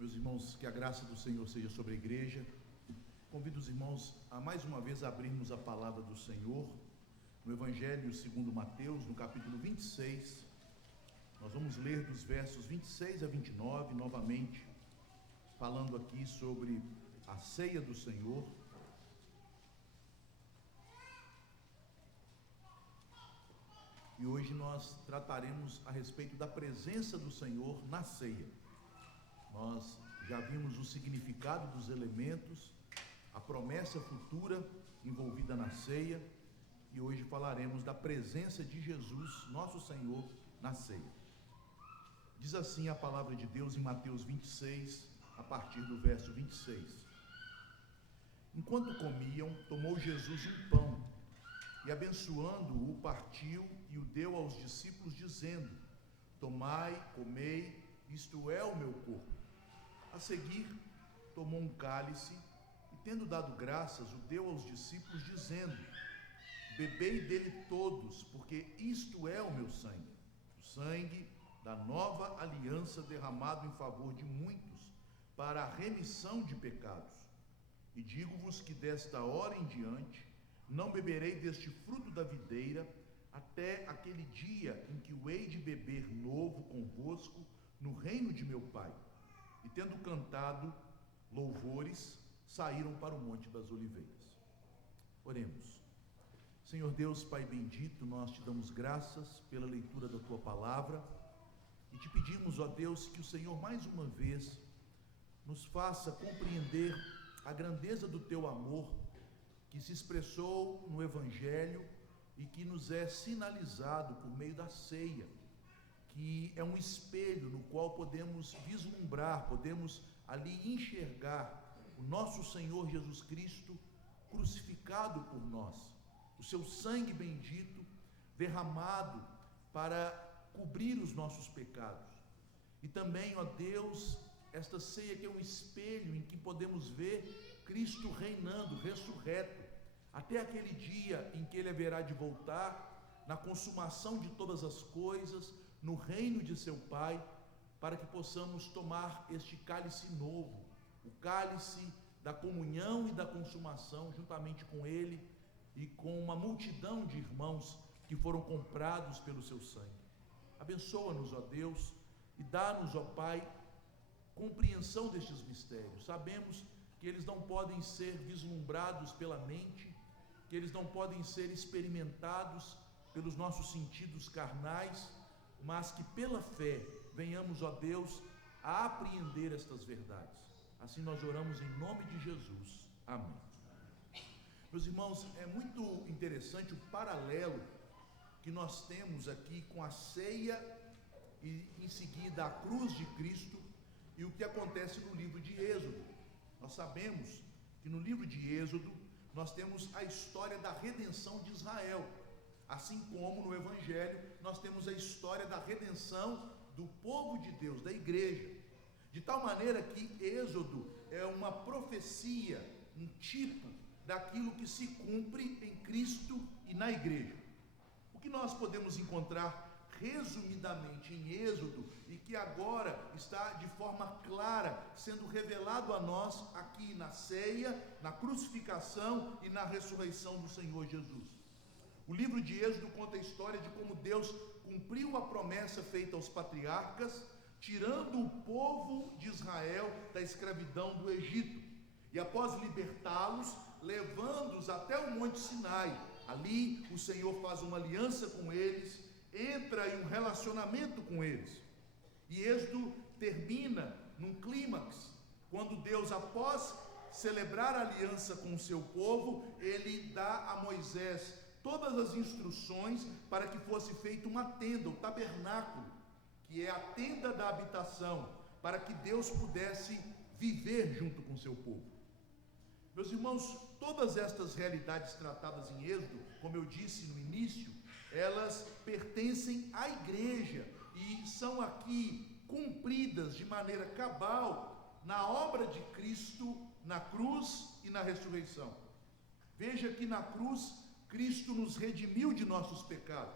Meus irmãos, que a graça do Senhor seja sobre a igreja. Convido os irmãos a mais uma vez abrirmos a palavra do Senhor no Evangelho segundo Mateus, no capítulo 26. Nós vamos ler dos versos 26 a 29, novamente, falando aqui sobre a ceia do Senhor. E hoje nós trataremos a respeito da presença do Senhor na ceia. Nós já vimos o significado dos elementos, a promessa futura envolvida na ceia, e hoje falaremos da presença de Jesus, nosso Senhor, na ceia. Diz assim a palavra de Deus em Mateus 26, a partir do verso 26. Enquanto comiam, tomou Jesus um pão, e abençoando-o, partiu e o deu aos discípulos, dizendo: tomai, comei, isto é o meu corpo. A seguir, tomou um cálice, e tendo dado graças, o deu aos discípulos, dizendo: bebei dele todos, porque isto é o meu sangue, o sangue da nova aliança, derramado em favor de muitos, para a remissão de pecados. E digo-vos que desta hora em diante não beberei deste fruto da videira, até aquele dia em que o hei de beber novo convosco no reino de meu Pai. E tendo cantado louvores, saíram para o Monte das Oliveiras. Oremos. Senhor Deus, Pai bendito, nós te damos graças pela leitura da tua palavra e te pedimos, ó Deus, que o Senhor mais uma vez nos faça compreender a grandeza do teu amor que se expressou no Evangelho e que nos é sinalizado por meio da ceia, que é um espelho no qual podemos vislumbrar, podemos ali enxergar o nosso Senhor Jesus Cristo crucificado por nós, o seu sangue bendito derramado para cobrir os nossos pecados. E também, ó Deus, esta ceia que é um espelho em que podemos ver Cristo reinando, ressurreto, até aquele dia em que Ele haverá de voltar, na consumação de todas as coisas, no reino de seu Pai, para que possamos tomar este cálice novo, o cálice da comunhão e da consumação, juntamente com Ele e com uma multidão de irmãos que foram comprados pelo seu sangue. Abençoa-nos, ó Deus, e dá-nos, ó Pai, compreensão destes mistérios. Sabemos que eles não podem ser vislumbrados pela mente, que eles não podem ser experimentados pelos nossos sentidos carnais, mas que pela fé venhamos, ó Deus, a apreender estas verdades. Assim nós oramos em nome de Jesus. Amém. Meus irmãos, é muito interessante o paralelo que nós temos aqui com a ceia e em seguida a cruz de Cristo e o que acontece no livro de Êxodo. Nós sabemos que no livro de Êxodo nós temos a história da redenção de Israel, assim como no Evangelho nós temos a história da redenção do povo de Deus, da igreja, de tal maneira que Êxodo é uma profecia, um tipo daquilo que se cumpre em Cristo e na igreja. O que nós podemos encontrar resumidamente em Êxodo e que agora está de forma clara sendo revelado a nós aqui na ceia, na crucificação e na ressurreição do Senhor Jesus. O livro de Êxodo conta a história de como Deus cumpriu a promessa feita aos patriarcas, tirando o povo de Israel da escravidão do Egito, e após libertá-los, levando-os até o Monte Sinai. Ali o Senhor faz uma aliança com eles, entra em um relacionamento com eles. E Êxodo termina num clímax, quando Deus, após celebrar a aliança com o seu povo, ele dá a Moisés todas as instruções para que fosse feita uma tenda, o tabernáculo, que é a tenda da habitação, para que Deus pudesse viver junto com o seu povo. Meus irmãos, todas estas realidades tratadas em Êxodo, como eu disse no início, elas pertencem à igreja e são aqui cumpridas de maneira cabal na obra de Cristo, na cruz e na ressurreição. Veja que na cruz, Cristo nos redimiu de nossos pecados.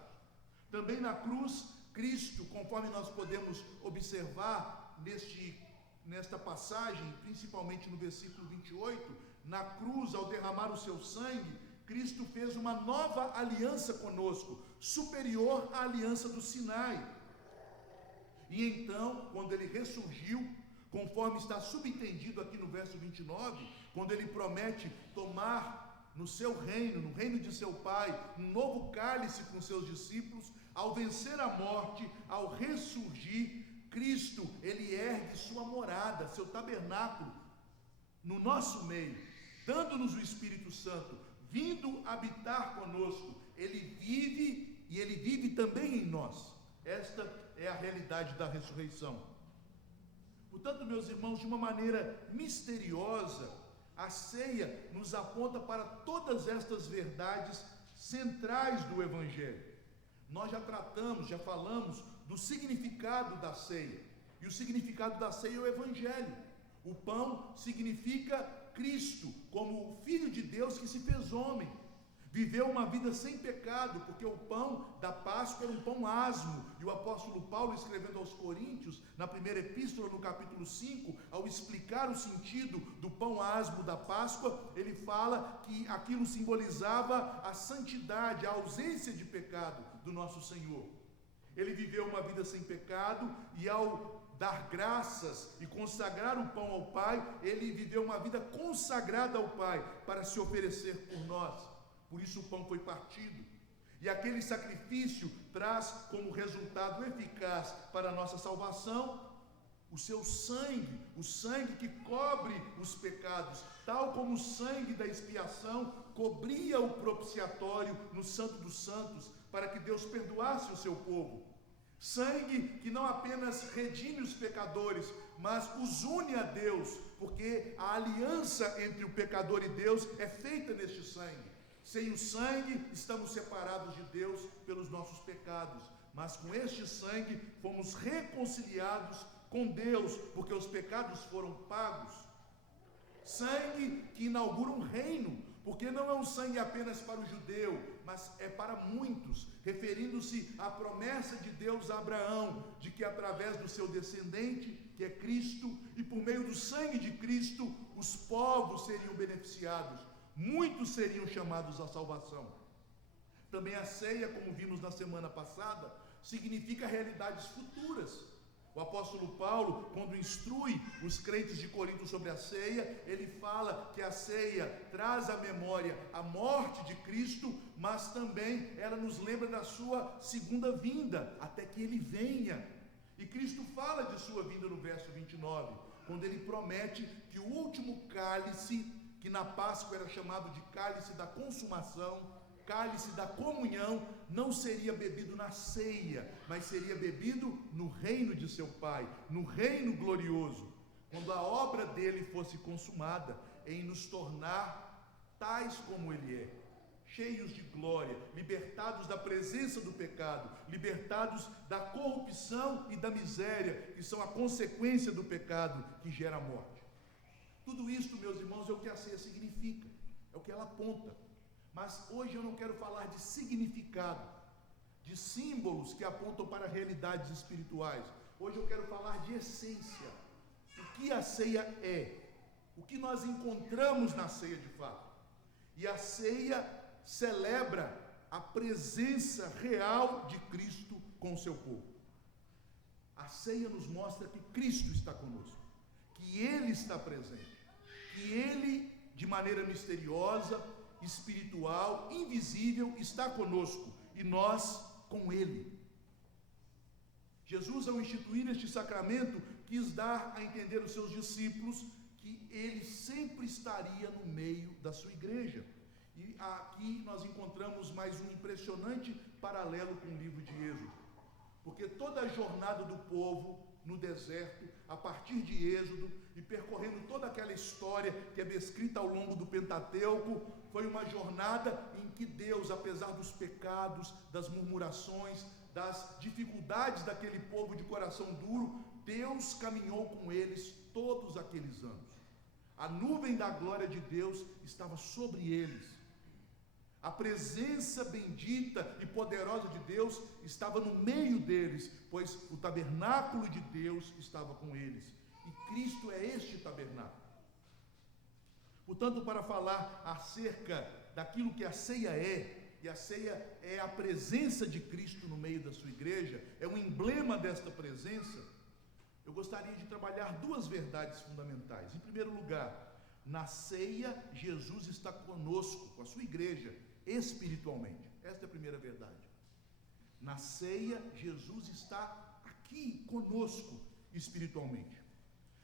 Também na cruz, Cristo, conforme nós podemos observar neste nesta passagem, principalmente no versículo 28, na cruz, ao derramar o seu sangue, Cristo fez uma nova aliança conosco, superior à aliança do Sinai. E então, quando ele ressurgiu, conforme está subentendido aqui no verso 29, quando ele promete tomar no seu reino, no reino de seu Pai, um novo cálice com seus discípulos, ao vencer a morte, ao ressurgir, Cristo, ele ergue sua morada, seu tabernáculo, no nosso meio, dando-nos o Espírito Santo, vindo habitar conosco. Ele vive e ele vive também em nós. Esta é a realidade da ressurreição. Portanto, meus irmãos, de uma maneira misteriosa, a ceia nos aponta para todas estas verdades centrais do Evangelho. Nós já tratamos, já falamos do significado da ceia. E o significado da ceia é o Evangelho. O pão significa Cristo, como o Filho de Deus que se fez homem. Viveu uma vida sem pecado, porque o pão da Páscoa era um pão asmo. E o apóstolo Paulo, escrevendo aos Coríntios, na primeira epístola, no capítulo 5, ao explicar o sentido do pão asmo da Páscoa, ele fala que aquilo simbolizava a santidade, a ausência de pecado do nosso Senhor. Ele viveu uma vida sem pecado e ao dar graças e consagrar o pão ao Pai, ele viveu uma vida consagrada ao Pai para se oferecer por nós. Por isso o pão foi partido. E aquele sacrifício traz como resultado eficaz para a nossa salvação o seu sangue, o sangue que cobre os pecados, tal como o sangue da expiação cobria o propiciatório no Santo dos Santos, para que Deus perdoasse o seu povo. Sangue que não apenas redime os pecadores, mas os une a Deus, porque a aliança entre o pecador e Deus é feita neste sangue. Sem o sangue, estamos separados de Deus pelos nossos pecados, mas com este sangue fomos reconciliados com Deus, porque os pecados foram pagos. Sangue que inaugura um reino, porque não é um sangue apenas para o judeu, mas é para muitos, referindo-se à promessa de Deus a Abraão, de que através do seu descendente, que é Cristo, e por meio do sangue de Cristo, os povos seriam beneficiados, muitos seriam chamados à salvação. Também a ceia, como vimos na semana passada, significa realidades futuras. O apóstolo Paulo, quando instrui os crentes de Corinto sobre a ceia, ele fala que a ceia traz à memória a morte de Cristo, mas também ela nos lembra da sua segunda vinda, até que ele venha. E Cristo fala de sua vinda no verso 29, quando ele promete que o último cálice, que na Páscoa era chamado de cálice da consumação, cálice da comunhão, não seria bebido na ceia, mas seria bebido no reino de seu Pai, no reino glorioso, quando a obra dele fosse consumada, em nos tornar tais como ele é, cheios de glória, libertados da presença do pecado, libertados da corrupção e da miséria, que são a consequência do pecado que gera a morte. Tudo isso, meus irmãos, é o que a ceia significa, é o que ela aponta. Mas hoje eu não quero falar de significado, de símbolos que apontam para realidades espirituais. Hoje eu quero falar de essência. O que a ceia é? O que nós encontramos na ceia de fato? E a ceia celebra a presença real de Cristo com o seu povo. A ceia nos mostra que Cristo está conosco, que Ele está presente, que Ele, de maneira misteriosa, espiritual, invisível, está conosco e nós com Ele. Jesus, ao instituir este sacramento, quis dar a entender aos seus discípulos que Ele sempre estaria no meio da sua igreja. E aqui nós encontramos mais um impressionante paralelo com o livro de Êxodo, porque toda a jornada do povo no deserto, a partir de Êxodo, e percorrendo toda aquela história que é descrita ao longo do Pentateuco, foi uma jornada em que Deus, apesar dos pecados, das murmurações, das dificuldades daquele povo de coração duro, Deus caminhou com eles todos aqueles anos. A nuvem da glória de Deus estava sobre eles. A presença bendita e poderosa de Deus estava no meio deles, pois o tabernáculo de Deus estava com eles. E Cristo é este tabernáculo. Portanto, para falar acerca daquilo que a ceia é, e a ceia é a presença de Cristo no meio da sua igreja, é um emblema desta presença, eu gostaria de trabalhar duas verdades fundamentais. Em primeiro lugar, na ceia, Jesus está conosco, com a sua igreja, espiritualmente. Esta é a primeira verdade. Na ceia, Jesus está aqui conosco, espiritualmente.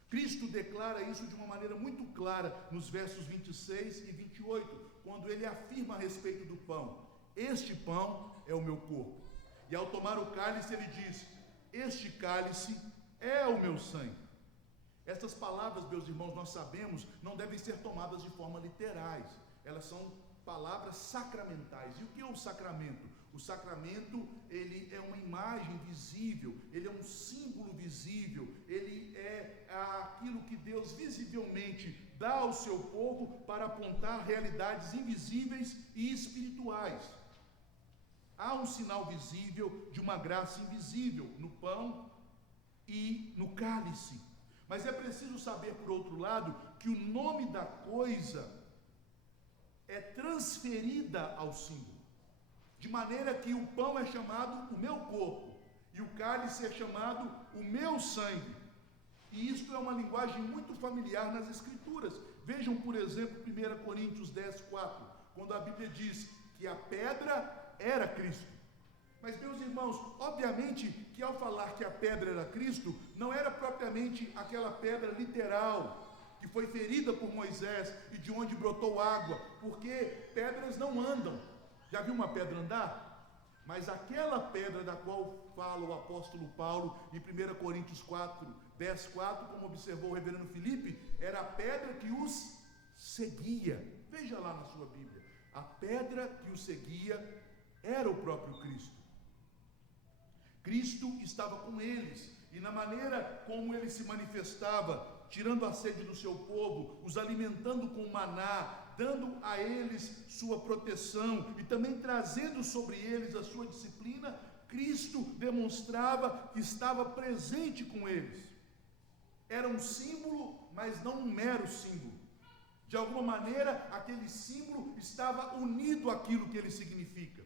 Cristo declara isso de uma maneira muito clara nos versos 26 e 28, quando ele afirma a respeito do pão: este pão é o meu corpo. E ao tomar o cálice, ele diz: este cálice é o meu sangue. Essas palavras, meus irmãos, nós sabemos, não devem ser tomadas de forma literais. Elas são palavras sacramentais. E o que é o sacramento? O sacramento, ele é uma imagem visível, ele é um símbolo visível, ele é aquilo que Deus visivelmente dá ao seu povo para apontar realidades invisíveis e espirituais. Há um sinal visível de uma graça invisível no pão e no cálice. Mas é preciso saber, por outro lado, que o nome da coisa é transferida ao símbolo. De maneira que o pão é chamado o meu corpo e o cálice é chamado o meu sangue. E isto é uma linguagem muito familiar nas Escrituras. Vejam, por exemplo, 1 Coríntios 10, 4, quando a Bíblia diz que a pedra era Cristo. Mas, meus irmãos, obviamente que ao falar que a pedra era Cristo, não era propriamente aquela pedra literal que foi ferida por Moisés e de onde brotou água, porque pedras não andam. Já viu uma pedra andar? Mas aquela pedra da qual fala o apóstolo Paulo em 1 Coríntios 4, 10, 4, como observou o reverendo Felipe, era a pedra que os seguia. Veja lá na sua Bíblia. A pedra que os seguia era o próprio Cristo. Cristo estava com eles, e na maneira como ele se manifestava, tirando a sede do seu povo, os alimentando com maná, dando a eles sua proteção e também trazendo sobre eles a sua disciplina, Cristo demonstrava que estava presente com eles. Era um símbolo, mas não um mero símbolo. De alguma maneira, aquele símbolo estava unido àquilo que ele significa.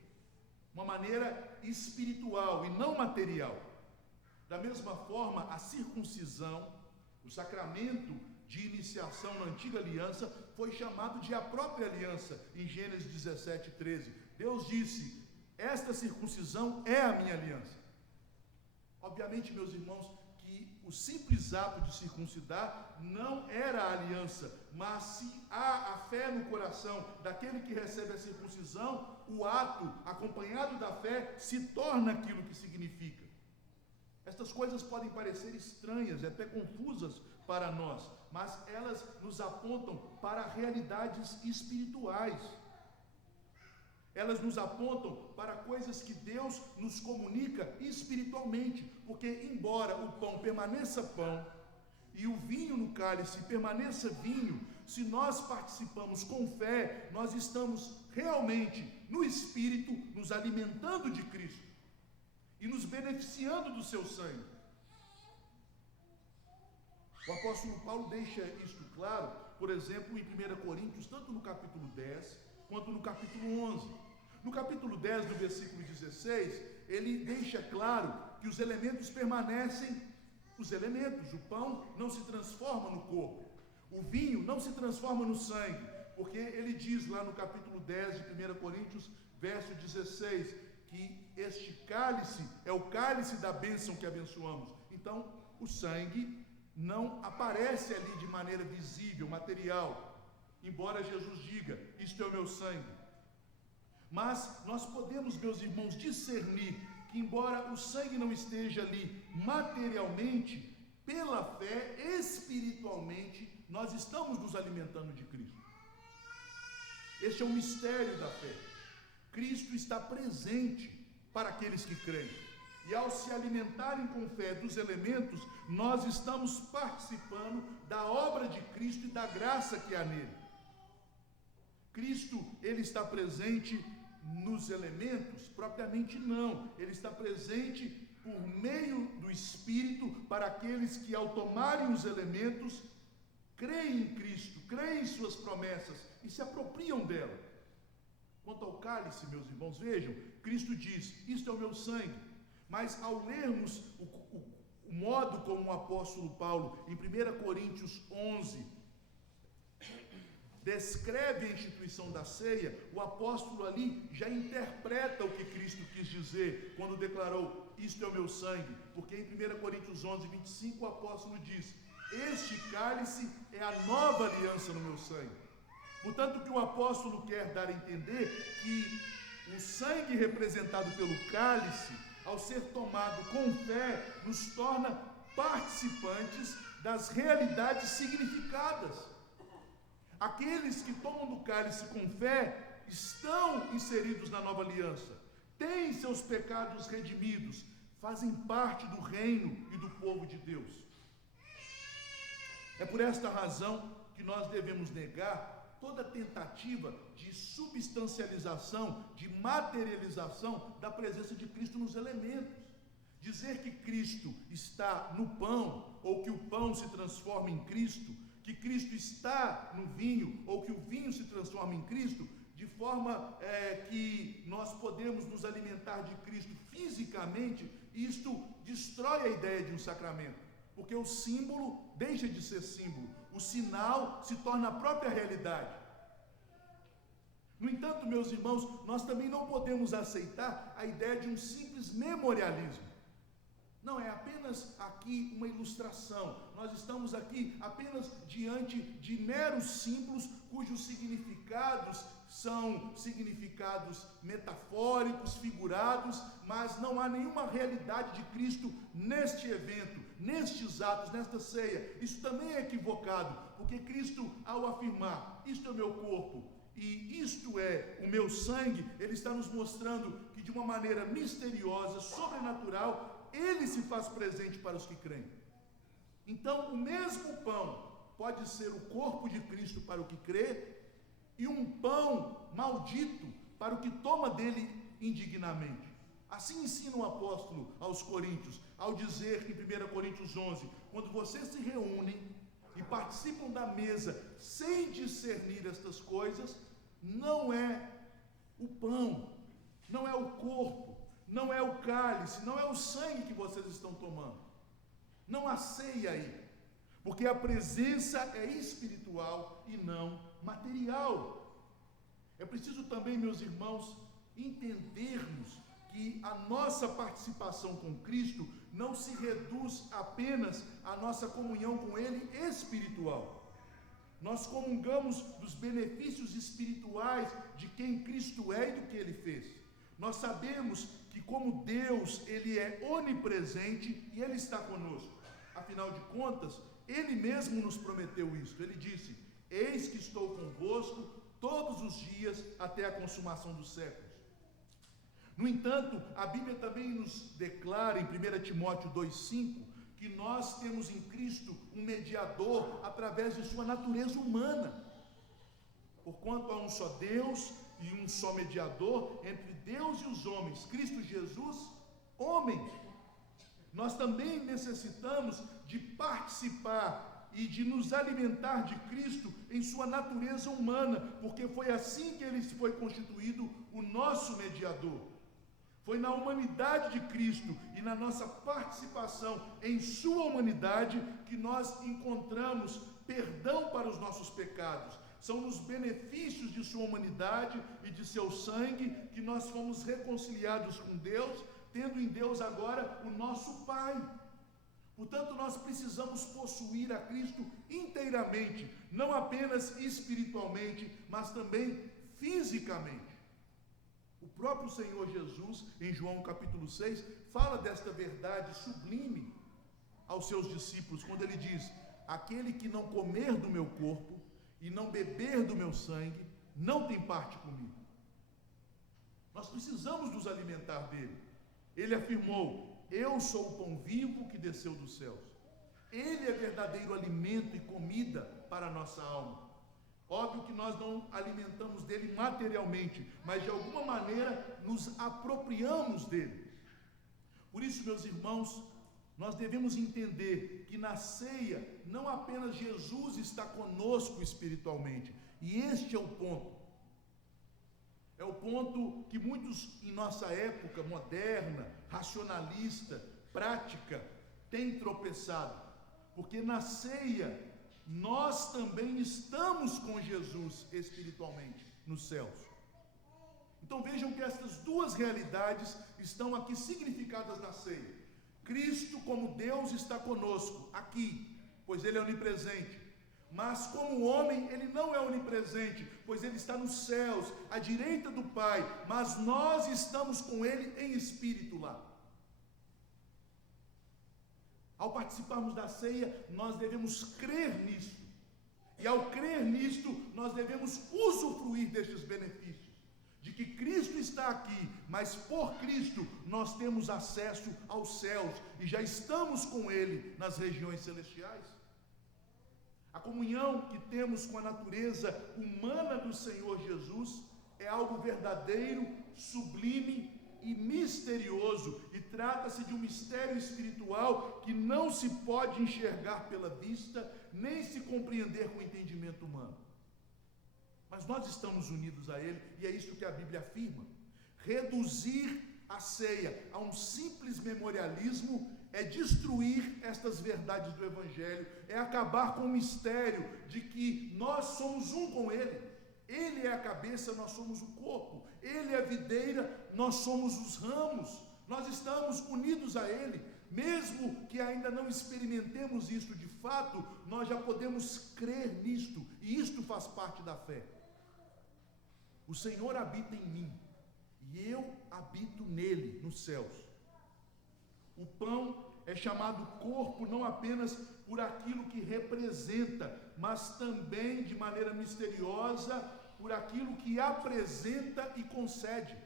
Uma maneira espiritual e não material. Da mesma forma, a circuncisão, o sacramento de iniciação na antiga aliança, foi chamado de a própria aliança, em Gênesis 17, 13. Deus disse: esta circuncisão é a minha aliança. Obviamente, meus irmãos, que o simples ato de circuncidar não era a aliança, mas se há a fé no coração daquele que recebe a circuncisão, o ato acompanhado da fé se torna aquilo que significa. Estas coisas podem parecer estranhas, até confusas para nós, mas elas nos apontam para realidades espirituais. Elas nos apontam para coisas que Deus nos comunica espiritualmente, porque embora o pão permaneça pão e o vinho no cálice permaneça vinho, se nós participamos com fé, nós estamos realmente no Espírito nos alimentando de Cristo e nos beneficiando do seu sangue. O apóstolo Paulo deixa isto claro, por exemplo, em 1 Coríntios, tanto no capítulo 10, quanto no capítulo 11. No capítulo 10, no versículo 16, ele deixa claro que os elementos permanecem, os elementos, o pão não se transforma no corpo, o vinho não se transforma no sangue, porque ele diz lá no capítulo 10 de 1 Coríntios, verso 16, que este cálice é o cálice da bênção que abençoamos. Então, o sangue não aparece ali de maneira visível, material, embora Jesus diga: isto é o meu sangue. Mas nós podemos, meus irmãos, discernir que, embora o sangue não esteja ali materialmente, pela fé, espiritualmente, nós estamos nos alimentando de Cristo. Este é o mistério da fé. Cristo está presente para aqueles que creem. E ao se alimentarem com fé dos elementos, nós estamos participando da obra de Cristo e da graça que há nele. Cristo, ele está presente nos elementos? Propriamente não. Ele está presente por meio do Espírito para aqueles que, ao tomarem os elementos, creem em Cristo, creem em suas promessas e se apropriam dela. Quanto ao cálice, meus irmãos, vejam, Cristo diz, isto é o meu sangue. Mas ao lermos o modo como o apóstolo Paulo, em 1 Coríntios 11, descreve a instituição da ceia, o apóstolo ali já interpreta o que Cristo quis dizer quando declarou, isto é o meu sangue, porque em 1 Coríntios 11, 25, o apóstolo diz, este cálice é a nova aliança no meu sangue. Portanto, o que o apóstolo quer dar a entender que o sangue representado pelo cálice, ao ser tomado com fé, nos torna participantes das realidades significadas. Aqueles que tomam do cálice com fé estão inseridos na nova aliança, têm seus pecados redimidos, fazem parte do reino e do povo de Deus. É por esta razão que nós devemos negar toda tentativa de substancialização, de materialização da presença de Cristo nos elementos. Dizer que Cristo está no pão, ou que o pão se transforma em Cristo, que Cristo está no vinho, ou que o vinho se transforma em Cristo, de forma que nós podemos nos alimentar de Cristo fisicamente, isto destrói a ideia de um sacramento, porque o símbolo deixa de ser símbolo, o sinal se torna a própria realidade. No entanto, meus irmãos, nós também não podemos aceitar a ideia de um simples memorialismo. Não, é apenas aqui uma ilustração. Nós estamos aqui apenas diante de meros símbolos cujos significados são significados metafóricos, figurados, mas não há nenhuma realidade de Cristo neste evento, nestes atos, nesta ceia. Isso também é equivocado, porque Cristo, ao afirmar, isto é o meu corpo e isto é o meu sangue, ele está nos mostrando que de uma maneira misteriosa, sobrenatural, ele se faz presente para os que creem. Então, o mesmo pão pode ser o corpo de Cristo para o que crê e um pão maldito para o que toma dele indignamente. Assim ensina o apóstolo aos coríntios, ao dizer que em 1 Coríntios 11, quando vocês se reúnem e participam da mesa sem discernir estas coisas, não é o pão, não é o corpo, não é o cálice, não é o sangue que vocês estão tomando. Não há ceia aí, porque a presença é espiritual e não material. É preciso também, meus irmãos, entendermos que a nossa participação com Cristo não se reduz apenas à nossa comunhão com Ele espiritual. Nós comungamos dos benefícios espirituais de quem Cristo é e do que Ele fez. Nós sabemos que como Deus, Ele é onipresente e Ele está conosco. Afinal de contas, Ele mesmo nos prometeu isso. Ele disse, eis que estou convosco todos os dias até a consumação dos séculos. No entanto, a Bíblia também nos declara em 1 Timóteo 2,5 que nós temos em Cristo um mediador através de sua natureza humana. Porquanto há um só Deus e um só mediador entre Deus e os homens, Cristo Jesus, homem. Nós também necessitamos de participar e de nos alimentar de Cristo em sua natureza humana, porque foi assim que ele foi constituído o nosso mediador. Foi na humanidade de Cristo e na nossa participação em sua humanidade que nós encontramos perdão para os nossos pecados. São nos benefícios de sua humanidade e de seu sangue que nós fomos reconciliados com Deus, tendo em Deus agora o nosso Pai. Portanto, nós precisamos possuir a Cristo inteiramente, não apenas espiritualmente, mas também fisicamente. O próprio Senhor Jesus, em João capítulo 6, fala desta verdade sublime aos seus discípulos, quando ele diz, aquele que não comer do meu corpo e não beber do meu sangue, não tem parte comigo. Nós precisamos nos alimentar dele. Ele afirmou, eu sou o pão vivo que desceu dos céus. Ele é verdadeiro alimento e comida para a nossa alma. Óbvio que nós não alimentamos dele materialmente, mas de alguma maneira nos apropriamos dele. Por isso, meus irmãos, nós devemos entender que na ceia, não apenas Jesus está conosco espiritualmente, e este é o ponto. É o ponto que muitos em nossa época moderna, racionalista, prática, têm tropeçado. Porque na ceia, nós também estamos com Jesus espiritualmente nos céus. Então vejam que essas duas realidades estão aqui significadas na ceia. Cristo como Deus está conosco aqui, pois Ele é onipresente. Mas como homem, Ele não é onipresente, pois Ele está nos céus, à direita do Pai, mas nós estamos com Ele em espírito lá. Ao participarmos da ceia, nós devemos crer nisto. E ao crer nisto, nós devemos usufruir destes benefícios. De que Cristo está aqui, mas por Cristo nós temos acesso aos céus e já estamos com Ele nas regiões celestiais. A comunhão que temos com a natureza humana do Senhor Jesus é algo verdadeiro, sublime e misterioso, e trata-se de um mistério espiritual que não se pode enxergar pela vista, nem se compreender com o entendimento humano. Mas nós estamos unidos a Ele, e é isso que a Bíblia afirma. Reduzir a ceia a um simples memorialismo é destruir estas verdades do Evangelho, é acabar com o mistério de que nós somos um com Ele. Ele é a cabeça, nós somos o corpo. Ele é a videira, nós somos os ramos. Nós estamos unidos a Ele. Mesmo que ainda não experimentemos isto de fato, nós já podemos crer nisto, e isto faz parte da fé. O Senhor habita em mim, e eu habito nele, nos céus. O pão é chamado corpo não apenas por aquilo que representa, mas também de maneira misteriosa por aquilo que apresenta e concede.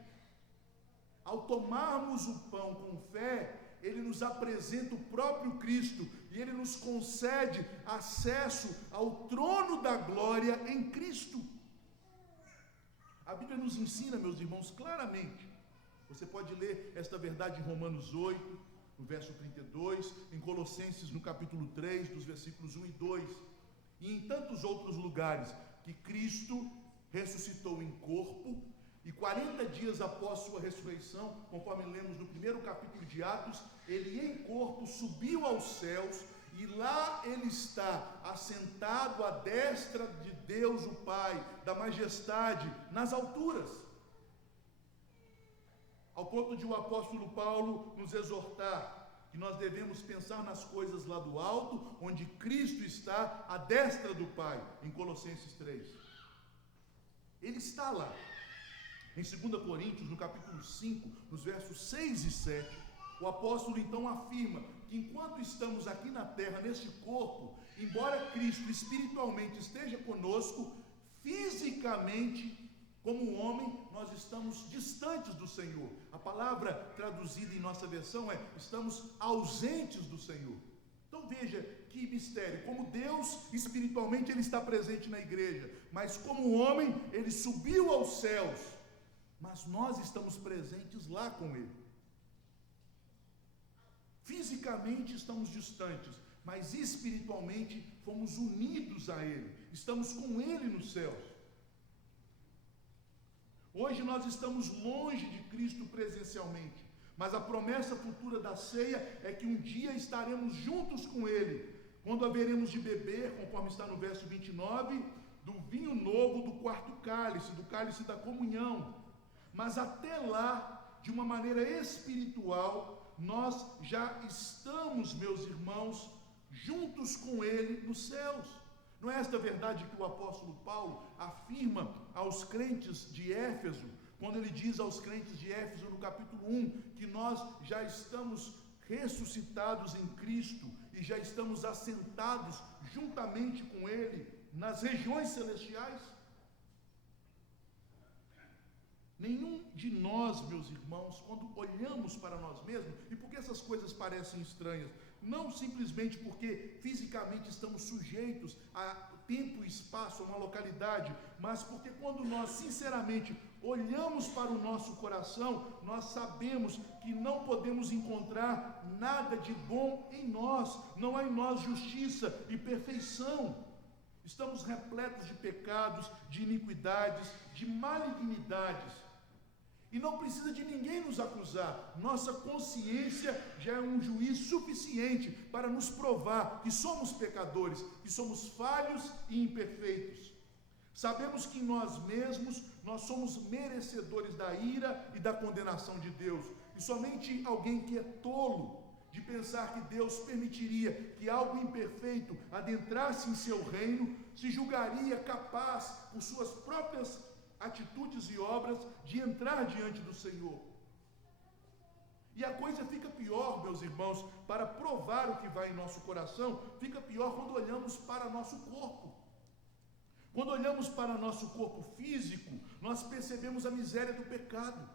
Ao tomarmos o pão com fé, ele nos apresenta o próprio Cristo e ele nos concede acesso ao trono da glória em Cristo. A Bíblia nos ensina, meus irmãos, claramente. Você pode ler esta verdade em Romanos 8, no verso 32, em Colossenses, no capítulo 3, dos versículos 1 e 2, e em tantos outros lugares, que Cristo ressuscitou em corpo, e 40 dias após sua ressurreição, conforme lemos no primeiro capítulo de Atos, ele em corpo subiu aos céus, e lá ele está assentado à destra de Deus o Pai, da majestade, nas alturas. Ao ponto de o apóstolo Paulo nos exortar que nós devemos pensar nas coisas lá do alto, onde Cristo está à destra do Pai, em Colossenses 3. Ele está lá. Em 2 Coríntios, no capítulo 5, nos versos 6 e 7, o apóstolo então afirma que enquanto estamos aqui na terra, neste corpo, embora Cristo espiritualmente esteja conosco, fisicamente, como homem, nós estamos distantes do Senhor. A palavra traduzida em nossa versão é: estamos ausentes do Senhor. Então veja que mistério, como Deus espiritualmente ele está presente na igreja, mas como homem ele subiu aos céus, mas nós estamos presentes lá com Ele. Fisicamente estamos distantes, mas espiritualmente fomos unidos a Ele, estamos com Ele nos céus. Hoje nós estamos longe de Cristo presencialmente, mas a promessa futura da ceia é que um dia estaremos juntos com Ele, quando haveremos de beber, conforme está no verso 29, do vinho novo do quarto cálice, do cálice da comunhão. Mas até lá, de uma maneira espiritual, nós já estamos, meus irmãos, juntos com Ele nos céus. Não é esta verdade que o apóstolo Paulo afirma aos crentes de Éfeso, quando ele diz aos crentes de Éfeso, no capítulo 1, que nós já estamos ressuscitados em Cristo e já estamos assentados juntamente com Ele nas regiões celestiais? Nenhum de nós, meus irmãos, quando olhamos para nós mesmos, e por que essas coisas parecem estranhas? Não simplesmente porque fisicamente estamos sujeitos a tempo e espaço, a uma localidade, mas porque quando nós sinceramente olhamos para o nosso coração, nós sabemos que não podemos encontrar nada de bom em nós, não há em nós justiça e perfeição. Estamos repletos de pecados, de iniquidades, de malignidades. E não precisa de ninguém nos acusar. Nossa consciência já é um juiz suficiente para nos provar que somos pecadores, que somos falhos e imperfeitos. Sabemos que em nós mesmos nós somos merecedores da ira e da condenação de Deus. E somente alguém que é tolo de pensar que Deus permitiria que algo imperfeito adentrasse em seu reino, se julgaria capaz, por suas próprias atitudes e obras, de entrar diante do Senhor. E a coisa fica pior, meus irmãos, para provar o que vai em nosso coração, fica pior quando olhamos para nosso corpo. Quando olhamos para nosso corpo físico, nós percebemos a miséria do pecado.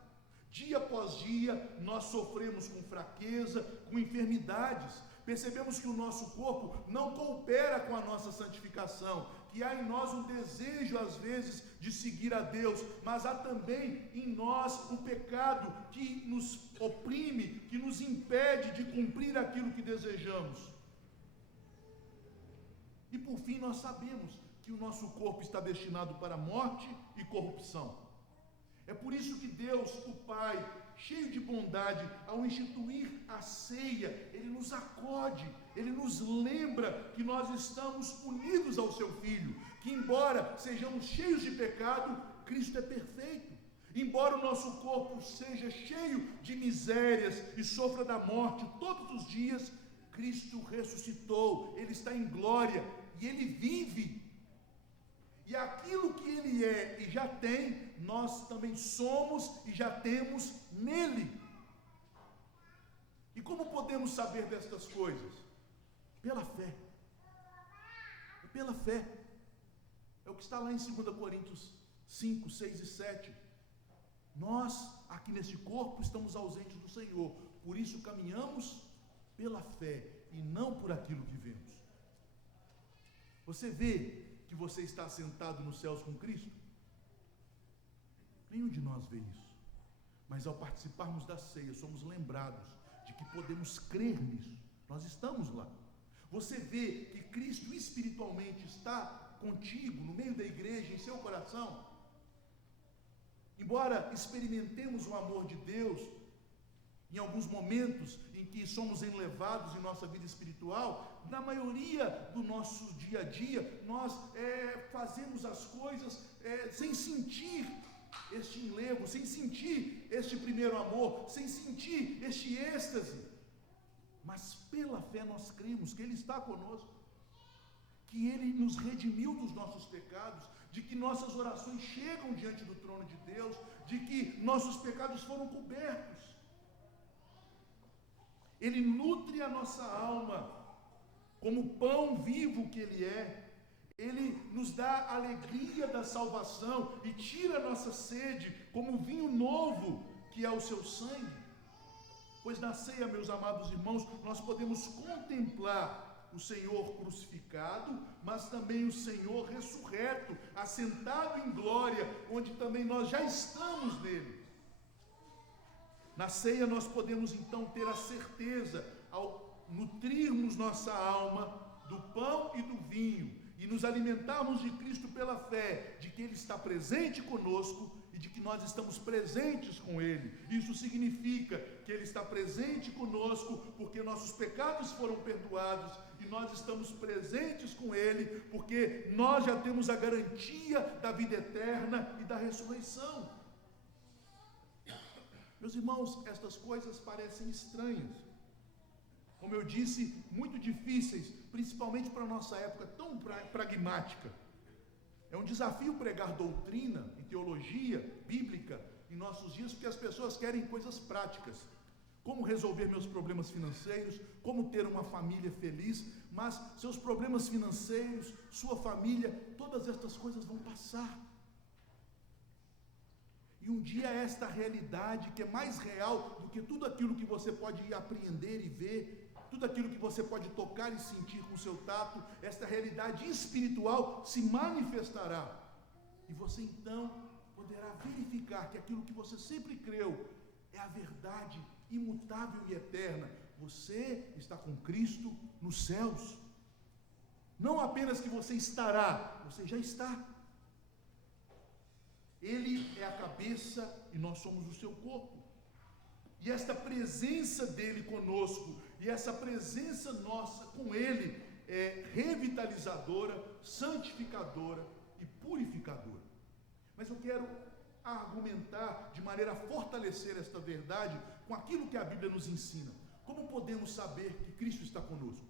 Dia após dia, nós sofremos com fraqueza, com enfermidades. Percebemos que o nosso corpo não coopera com a nossa santificação, que há em nós um desejo, às vezes, de seguir a Deus, mas há também em nós o pecado que nos oprime, que nos impede de cumprir aquilo que desejamos. E por fim, nós sabemos que o nosso corpo está destinado para morte e corrupção. É por isso que Deus, o Pai, cheio de bondade, ao instituir a ceia, Ele nos acode, Ele nos lembra que nós estamos unidos ao Seu Filho, que embora sejamos cheios de pecado, Cristo é perfeito. Embora o nosso corpo seja cheio de misérias e sofra da morte todos os dias, Cristo ressuscitou, Ele está em glória e Ele vive. E aquilo que Ele é e já tem, nós também somos e já temos nele. E como podemos saber destas coisas? Pela fé. Pela fé. É o que está lá em 2 Coríntios 5, 6 e 7. Nós, aqui nesse corpo, estamos ausentes do Senhor. Por isso caminhamos pela fé e não por aquilo que vemos. Você vê que você está sentado nos céus com Cristo? Nenhum de nós vê isso. Mas ao participarmos da ceia, somos lembrados de que podemos crer nisso. Nós estamos lá. Você vê que Cristo espiritualmente está contigo, no meio da igreja, em seu coração? Embora experimentemos o amor de Deus, em alguns momentos em que somos enlevados em nossa vida espiritual, na maioria do nosso dia a dia, nós fazemos as coisas sem sentir este enlevo, sem sentir este primeiro amor, sem sentir este êxtase. Mas pela fé nós cremos que Ele está conosco, que Ele nos redimiu dos nossos pecados, de que nossas orações chegam diante do trono de Deus, de que nossos pecados foram cobertos. Ele nutre a nossa alma, como pão vivo que Ele é. Ele nos dá a alegria da salvação e tira a nossa sede, como vinho novo, que é o seu sangue. Pois na ceia, meus amados irmãos, nós podemos contemplar o Senhor crucificado, mas também o Senhor ressurreto, assentado em glória, onde também nós já estamos nele. Na ceia nós podemos então ter a certeza, ao nutrirmos nossa alma do pão e do vinho, e nos alimentarmos de Cristo pela fé, de que Ele está presente conosco e de que nós estamos presentes com Ele. Isso significa que Ele está presente conosco porque nossos pecados foram perdoados, e nós estamos presentes com Ele porque nós já temos a garantia da vida eterna e da ressurreição. Meus irmãos, estas coisas parecem estranhas, como eu disse, muito difíceis, principalmente para a nossa época tão pragmática. É um desafio pregar doutrina e teologia bíblica em nossos dias, porque as pessoas querem coisas práticas. Como resolver meus problemas financeiros, como ter uma família feliz, mas seus problemas financeiros, sua família, todas estas coisas vão passar. E um dia esta realidade, que é mais real do que tudo aquilo que você pode apreender e ver, tudo aquilo que você pode tocar e sentir com o seu tato, esta realidade espiritual se manifestará. E você então poderá verificar que aquilo que você sempre creu é a verdade imutável e eterna. Você está com Cristo nos céus. Não apenas que você estará, você já está. Ele é a cabeça e nós somos o seu corpo. E esta presença dele conosco, e essa presença nossa com ele, é revitalizadora, santificadora e purificadora. Mas eu quero argumentar de maneira a fortalecer esta verdade com aquilo que a Bíblia nos ensina. Como podemos saber que Cristo está conosco?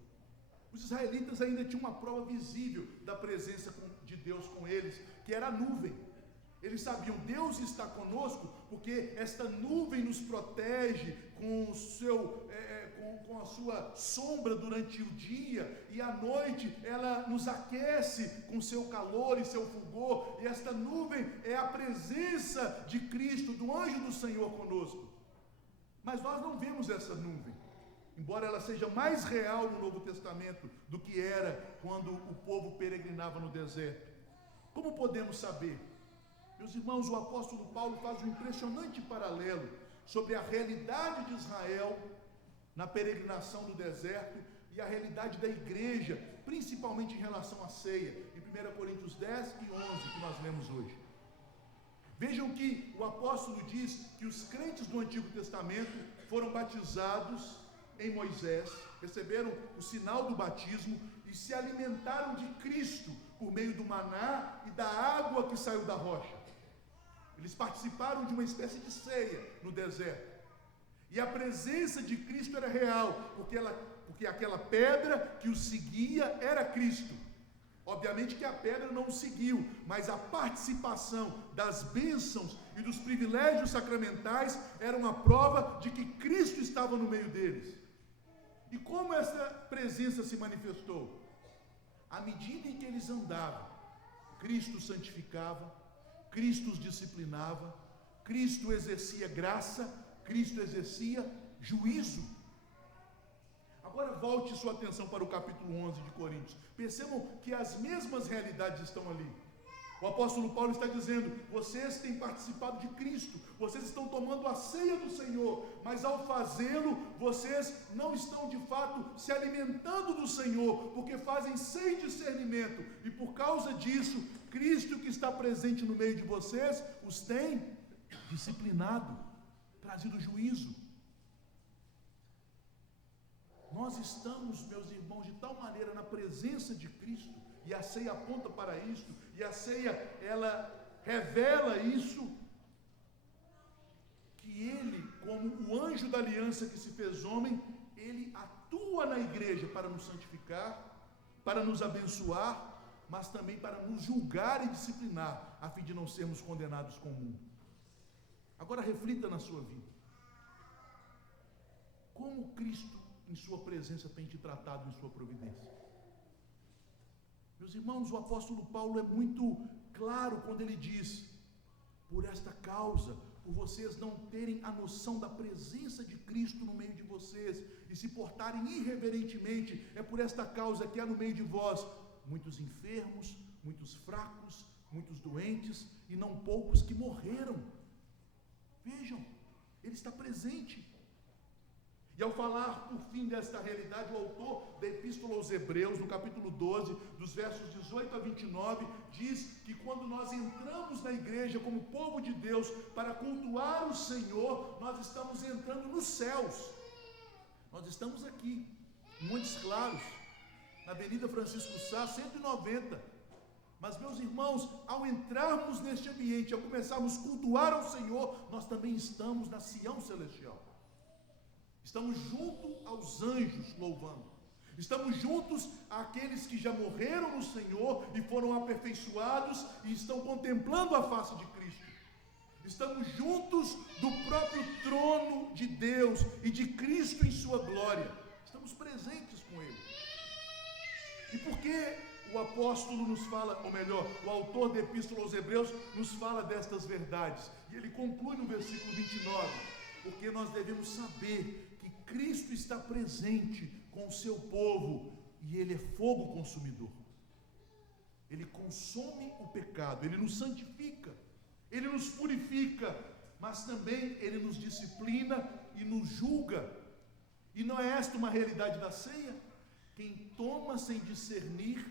Os israelitas ainda tinham uma prova visível da presença de Deus com eles, que era a nuvem. Eles sabiam, Deus está conosco, porque esta nuvem nos protege com a sua sombra durante o dia, e à noite ela nos aquece com seu calor e seu fulgor, e esta nuvem é a presença de Cristo, do anjo do Senhor conosco. Mas nós não vemos essa nuvem, embora ela seja mais real no Novo Testamento do que era quando o povo peregrinava no deserto. Como podemos saber? Meus irmãos, o apóstolo Paulo faz um impressionante paralelo sobre a realidade de Israel na peregrinação do deserto e a realidade da igreja, principalmente em relação à ceia, em 1 Coríntios 10 e 11, que nós lemos hoje. Vejam que o apóstolo diz que os crentes do Antigo Testamento foram batizados em Moisés, receberam o sinal do batismo e se alimentaram de Cristo por meio do maná e da água que saiu da rocha. Eles participaram de uma espécie de ceia no deserto. E a presença de Cristo era real, porque aquela pedra que o seguia era Cristo. Obviamente que a pedra não o seguiu, mas a participação das bênçãos e dos privilégios sacramentais era uma prova de que Cristo estava no meio deles. E como essa presença se manifestou? À medida em que eles andavam, Cristo santificava, Cristo os disciplinava, Cristo exercia graça, Cristo exercia juízo. Agora volte sua atenção para o capítulo 11 de Coríntios. Percebam que as mesmas realidades estão ali. O apóstolo Paulo está dizendo, vocês têm participado de Cristo, vocês estão tomando a ceia do Senhor, mas ao fazê-lo, vocês não estão de fato se alimentando do Senhor, porque fazem sem discernimento, e por causa disso, Cristo que está presente no meio de vocês, os tem disciplinado, trazido juízo. Nós estamos, meus irmãos, de tal maneira na presença de Cristo, e a ceia aponta para isso, e a ceia, ela revela isso, que Ele, como o anjo da aliança que se fez homem, Ele atua na igreja para nos santificar, para nos abençoar, mas também para nos julgar e disciplinar, a fim de não sermos condenados com o mundo. Agora reflita na sua vida. Como Cristo, em sua presença, tem te tratado em sua providência? Meus irmãos, o apóstolo Paulo é muito claro quando ele diz, por esta causa, por vocês não terem a noção da presença de Cristo no meio de vocês e se portarem irreverentemente, é por esta causa que há no meio de vós muitos enfermos, muitos fracos, muitos doentes e não poucos que morreram. Vejam, Ele está presente. E ao falar, por fim, desta realidade, o autor da Epístola aos Hebreus, no capítulo 12, dos versos 18 a 29, diz que quando nós entramos na igreja como povo de Deus para cultuar o Senhor, nós estamos entrando nos céus. Nós estamos aqui, em Montes Claros, na Avenida Francisco Sá, 190. Mas, meus irmãos, ao entrarmos neste ambiente, ao começarmos a cultuar ao Senhor, nós também estamos na Sião Celestial. Estamos junto aos anjos louvando. Estamos juntos àqueles que já morreram no Senhor e foram aperfeiçoados e estão contemplando a face de Cristo. Estamos juntos do próprio trono de Deus e de Cristo em sua glória. Estamos presentes com Ele. E por que o apóstolo nos fala, ou melhor, o autor da Epístola aos Hebreus nos fala destas verdades? E ele conclui no versículo 29, porque nós devemos saber que Cristo está presente com o seu povo, e Ele é fogo consumidor. Ele consome o pecado, Ele nos santifica, Ele nos purifica, mas também Ele nos disciplina e nos julga. E não é esta uma realidade da ceia? Quem toma sem discernir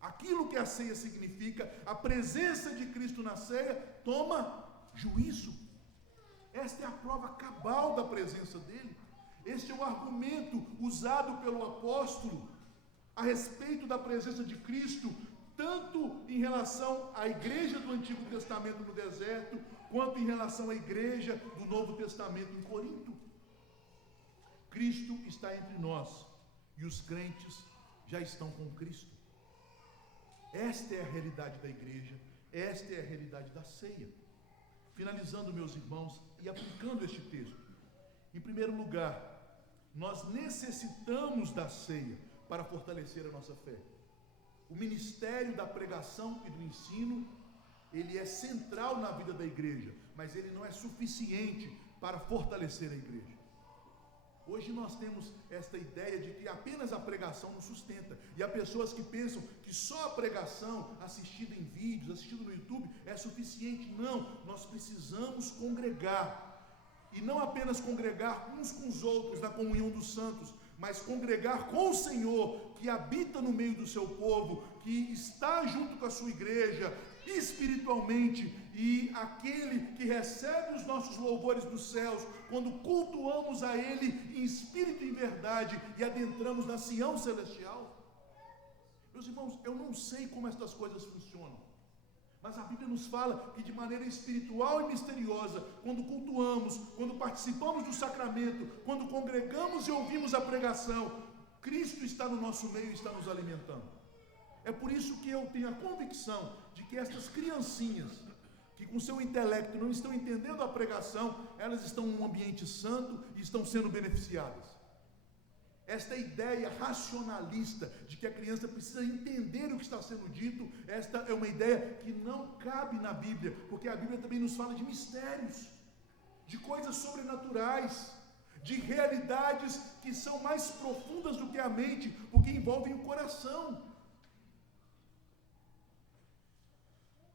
aquilo que a ceia significa, a presença de Cristo na ceia, toma juízo. Esta é a prova cabal da presença dele. Este é o argumento usado pelo apóstolo a respeito da presença de Cristo, tanto em relação à igreja do Antigo Testamento no deserto, quanto em relação à igreja do Novo Testamento em Corinto. Cristo está entre nós e os crentes já estão com Cristo. Esta é a realidade da igreja, esta é a realidade da ceia. Finalizando, meus irmãos, e aplicando este texto, em primeiro lugar, nós necessitamos da ceia para fortalecer a nossa fé. O ministério da pregação e do ensino, ele é central na vida da igreja, mas ele não é suficiente para fortalecer a igreja. Hoje nós temos esta ideia de que apenas a pregação nos sustenta, e há pessoas que pensam que só a pregação assistida em vídeos, assistida no YouTube é suficiente. Não, nós precisamos congregar, e não apenas congregar uns com os outros na comunhão dos santos, mas congregar com o Senhor, que habita no meio do seu povo, que está junto com a sua igreja, espiritualmente, e aquele que recebe os nossos louvores dos céus, quando cultuamos a Ele em espírito e em verdade, e adentramos na Sião celestial. Meus irmãos, eu não sei como estas coisas funcionam, mas a Bíblia nos fala que de maneira espiritual e misteriosa, quando cultuamos, quando participamos do sacramento, quando congregamos e ouvimos a pregação, Cristo está no nosso meio e está nos alimentando. É por isso que eu tenho a convicção de que estas criancinhas, que com seu intelecto não estão entendendo a pregação, elas estão em um ambiente santo e estão sendo beneficiadas. Esta ideia racionalista de que a criança precisa entender o que está sendo dito, esta é uma ideia que não cabe na Bíblia, porque a Bíblia também nos fala de mistérios, de coisas sobrenaturais, de realidades que são mais profundas do que a mente, porque envolvem o coração.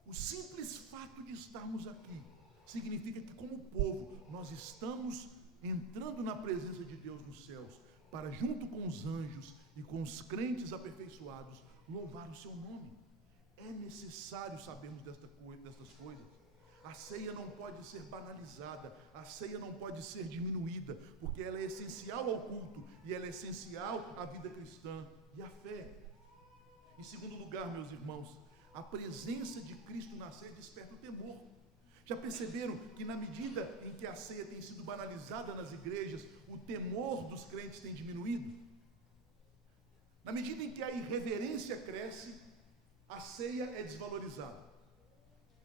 O simples fato de estarmos aqui significa que, como povo, nós estamos entrando na presença de Deus nos céus, para, junto com os anjos e com os crentes aperfeiçoados, louvar o seu nome. É necessário sabermos destas coisas. A ceia não pode ser banalizada, a ceia não pode ser diminuída, porque ela é essencial ao culto, e ela é essencial à vida cristã e à fé. Em segundo lugar, meus irmãos, a presença de Cristo na ceia desperta o temor. Já perceberam que na medida em que a ceia tem sido banalizada nas igrejas, o temor dos crentes tem diminuído? Na medida em que a irreverência cresce, a ceia é desvalorizada.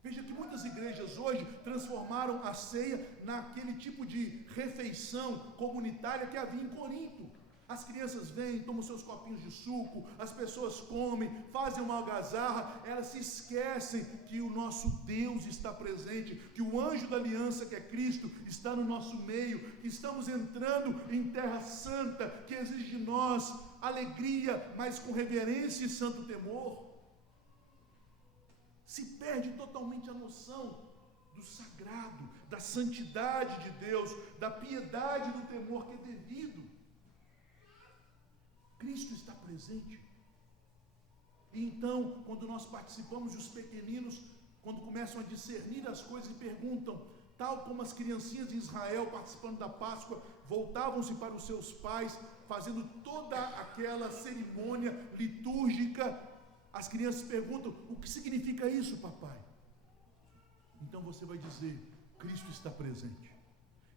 Veja que muitas igrejas hoje transformaram a ceia naquele tipo de refeição comunitária que havia em Corinto. As crianças vêm, tomam seus copinhos de suco, as pessoas comem, fazem uma algazarra, elas se esquecem que o nosso Deus está presente, que o anjo da aliança, que é Cristo, está no nosso meio, que estamos entrando em terra santa, que exige de nós alegria, mas com reverência e santo temor. Se perde totalmente a noção do sagrado, da santidade de Deus, da piedade, do temor que é devido. Cristo está presente. E então, quando nós participamos, e os pequeninos, quando começam a discernir as coisas e perguntam, tal como as criancinhas de Israel participando da Páscoa, voltavam-se para os seus pais, fazendo toda aquela cerimônia litúrgica, as crianças perguntam, o que significa isso, papai? Então você vai dizer, Cristo está presente.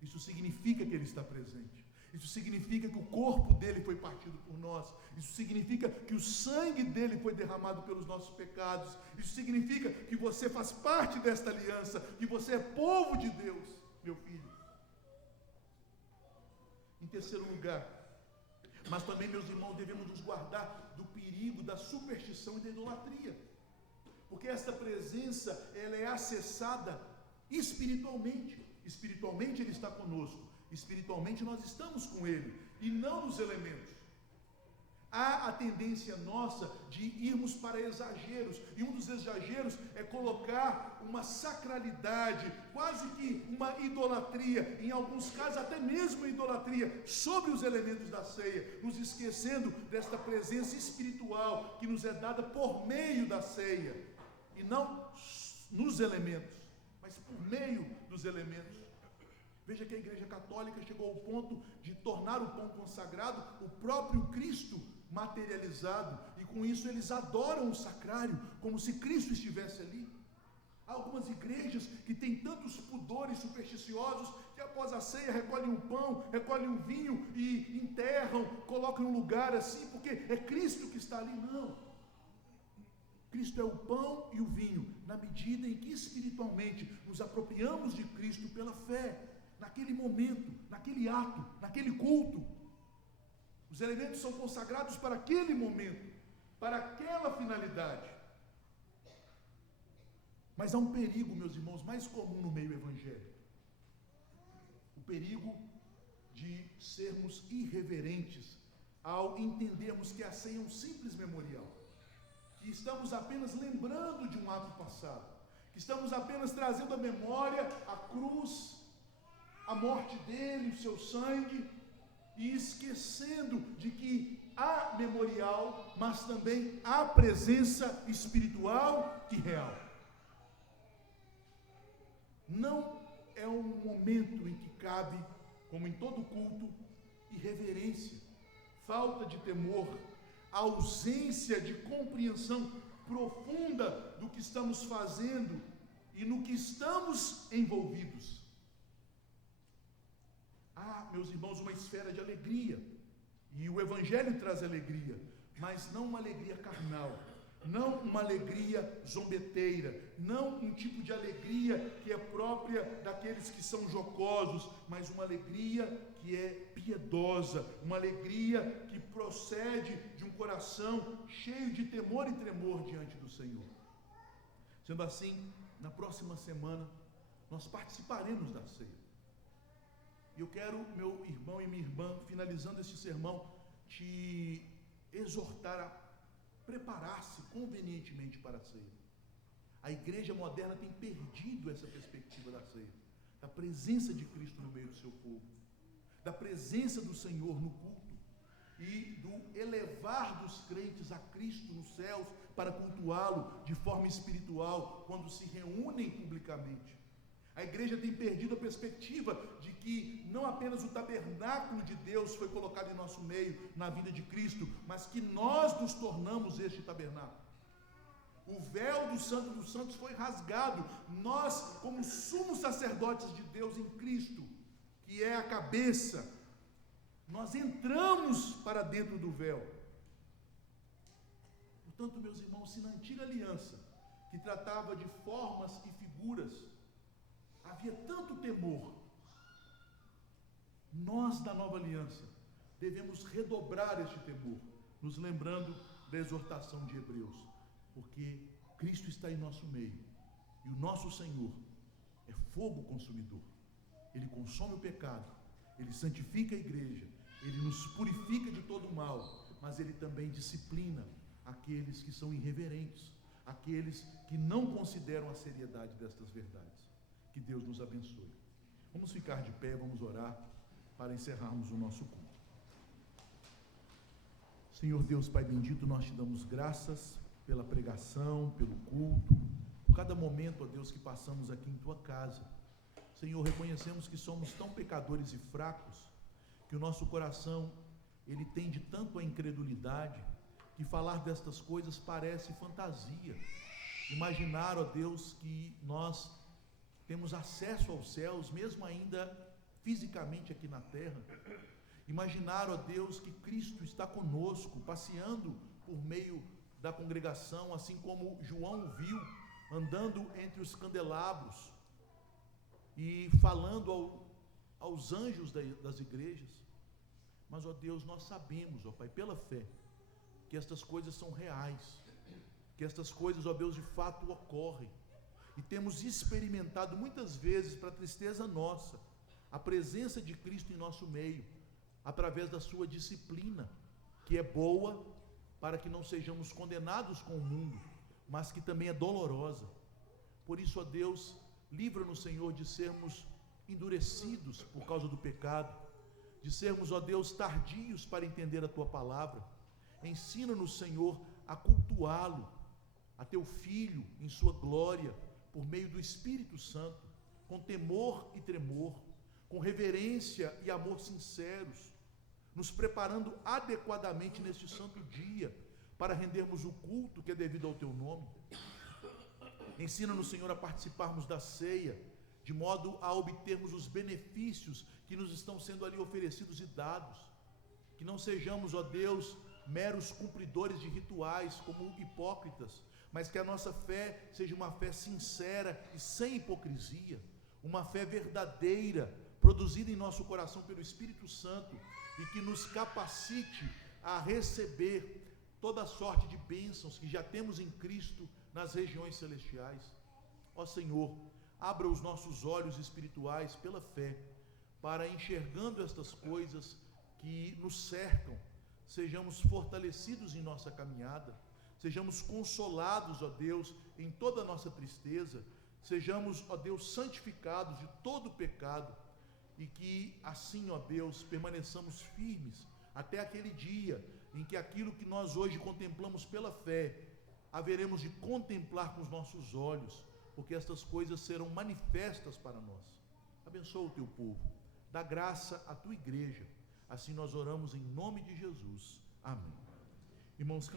Isso significa que Ele está presente. Isso significa que o corpo dele foi partido por nós. Isso significa que o sangue dele foi derramado pelos nossos pecados. Isso significa que você faz parte desta aliança, que você é povo de Deus, meu filho. Em terceiro lugar, mas também, meus irmãos, devemos nos guardar do perigo da superstição e da idolatria. Porque esta presença, ela é acessada espiritualmente. Espiritualmente Ele está conosco. Espiritualmente nós estamos com Ele, e não nos elementos. há a tendência nossa de irmos para exageros, e um dos exageros é colocar uma sacralidade, quase que uma idolatria, em alguns casos até mesmo idolatria, sobre os elementos da ceia, nos esquecendo desta presença espiritual que nos é dada por meio da ceia, e não nos elementos, mas por meio dos elementos. Veja que a Igreja Católica chegou ao ponto de tornar o pão consagrado o próprio Cristo materializado, e com isso eles adoram o sacrário, como se Cristo estivesse ali. Há algumas igrejas que têm tantos pudores supersticiosos, que após a ceia recolhem um pão, recolhem um vinho e enterram, colocam em um lugar assim, porque é Cristo que está ali. Não. Cristo é o pão e o vinho, na medida em que espiritualmente nos apropriamos de Cristo pela fé, naquele momento, naquele ato, naquele culto. Os elementos são consagrados para aquele momento, para aquela finalidade. Mas há um perigo, meus irmãos, mais comum no meio evangélico. O perigo de sermos irreverentes ao entendermos que a ceia é um simples memorial, que estamos apenas lembrando de um ato passado, que estamos apenas trazendo à memória a cruz, a morte dele, o seu sangue, e esquecendo de que há memorial, mas também há presença espiritual e real. Não é um momento em que cabe, como em todo culto, irreverência, falta de temor, ausência de compreensão profunda do que estamos fazendo e no que estamos envolvidos. Há, meus irmãos, uma esfera de alegria, e o Evangelho traz alegria, mas não uma alegria carnal, não uma alegria zombeteira, não um tipo de alegria que é própria daqueles que são jocosos, mas uma alegria que é piedosa, uma alegria que procede de um coração cheio de temor e tremor diante do Senhor. Sendo assim, na próxima semana, nós participaremos da ceia. E eu quero, meu irmão e minha irmã, finalizando este sermão, te exortar a preparar-se convenientemente para a ceia. A igreja moderna tem perdido essa perspectiva da ceia, da presença de Cristo no meio do seu povo, da presença do Senhor no culto e do elevar dos crentes a Cristo nos céus para cultuá-lo de forma espiritual quando se reúnem publicamente. A igreja tem perdido a perspectiva de que não apenas o tabernáculo de Deus foi colocado em nosso meio na vida de Cristo, mas que nós nos tornamos este tabernáculo. O véu do Santo dos Santos foi rasgado. Nós, como sumos sacerdotes de Deus em Cristo, que é a cabeça, nós entramos para dentro do véu. Portanto, meus irmãos, se na antiga aliança, que tratava de formas e figuras, havia tanto temor, nós da nova aliança devemos redobrar este temor, nos lembrando da exortação de Hebreus, porque Cristo está em nosso meio, e o nosso Senhor é fogo consumidor. Ele consome o pecado, Ele santifica a igreja, Ele nos purifica de todo o mal, mas Ele também disciplina aqueles que são irreverentes, aqueles que não consideram a seriedade destas verdades. Que Deus nos abençoe. Vamos ficar de pé, vamos orar para encerrarmos o nosso culto. Senhor Deus, Pai bendito, nós te damos graças pela pregação, pelo culto, por cada momento, ó Deus, que passamos aqui em Tua casa. Senhor, reconhecemos que somos tão pecadores e fracos, que o nosso coração, ele tende tanto à incredulidade, que falar destas coisas parece fantasia. Imaginar, ó Deus, que nós temos acesso aos céus, mesmo ainda fisicamente aqui na terra. Imaginar, ó Deus, que Cristo está conosco, passeando por meio da congregação, assim como João o viu, andando entre os candelabros e falando aos anjos das igrejas. Mas, ó Deus, nós sabemos, ó Pai, pela fé, que estas coisas são reais, que estas coisas, ó Deus, de fato ocorrem. E temos experimentado muitas vezes, para tristeza nossa, a presença de Cristo em nosso meio, através da sua disciplina, que é boa, para que não sejamos condenados com o mundo, mas que também é dolorosa. Por isso, ó Deus, livra-nos, Senhor, de sermos endurecidos por causa do pecado, de sermos, ó Deus, tardios para entender a Tua palavra. Ensina-nos, Senhor, a cultuá-lo, a Teu Filho em sua glória, por meio do Espírito Santo, com temor e tremor, com reverência e amor sinceros, nos preparando adequadamente neste santo dia, para rendermos o culto que é devido ao Teu nome. Ensina-nos, Senhor, a participarmos da ceia, de modo a obtermos os benefícios que nos estão sendo ali oferecidos e dados. Que não sejamos, ó Deus, meros cumpridores de rituais, como hipócritas, mas que a nossa fé seja uma fé sincera e sem hipocrisia, uma fé verdadeira, produzida em nosso coração pelo Espírito Santo, e que nos capacite a receber toda sorte de bênçãos que já temos em Cristo nas regiões celestiais. Ó Senhor, abra os nossos olhos espirituais pela fé, para, enxergando estas coisas que nos cercam, sejamos fortalecidos em nossa caminhada, sejamos consolados, ó Deus, em toda a nossa tristeza, sejamos, ó Deus, santificados de todo pecado, e que assim, ó Deus, permaneçamos firmes até aquele dia em que aquilo que nós hoje contemplamos pela fé, haveremos de contemplar com os nossos olhos, porque estas coisas serão manifestas para nós. Abençoa o Teu povo, dá graça à Tua igreja, assim nós oramos em nome de Jesus. Amém. Irmãos,